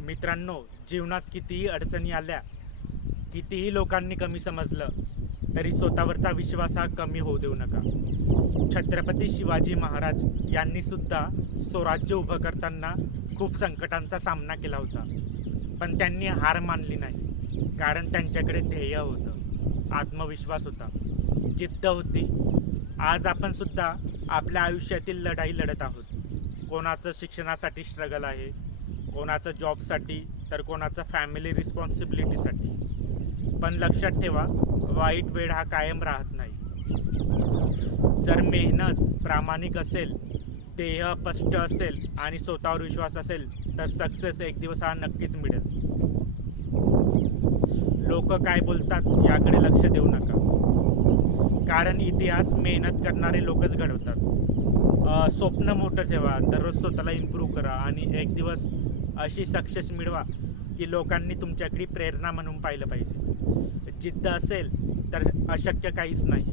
मित्रांनो, जीवनात कितीही अडचणी आल्या, कितीही लोकांनी कमी समजलं, तरी स्वतःवरचा विश्वास हा कमी होऊ देऊ नका. छत्रपती शिवाजी महाराज यांनी सुद्धा स्वराज्य उभं करताना खूप संकटांचा सामना केला होता. पण त्यांनी हार मानली नाही, कारण त्यांच्याकडे ध्येय होतं, आत्मविश्वास होता, जिद्द होती. आज आपण सुद्धा आपल्या आयुष्यातील लढाई लढत आहोत. कोणाचं शिक्षणासाठी स्ट्रगल आहे, कोणाचं जॉबसाठी, तर कोणाचं फॅमिली रिस्पॉन्सिबिलिटीसाठी. पण लक्षात ठेवा, वाईट वेळ हा कायम राहत नाही. जर मेहनत प्रामाणिक असेल, ध्येय स्पष्ट असेल आणि स्वतःवर विश्वास असेल, तर सक्सेस एक दिवस हा नक्कीच मिळेल. लोक काय बोलतात याकडे लक्ष देऊ नका, कारण इतिहास मेहनत करणारे लोकच घडवतात. स्वप्न मोठं ठेवा, दररोज स्वतःला इम्प्रूव्ह करा आणि एक दिवस अशी सक्सेस मिळवा की लोकांनी तुमच्याकडे प्रेरणा म्हणून पाहिलं पाहिजे. जिद्द असेल तर अशक्य काहीच नाही.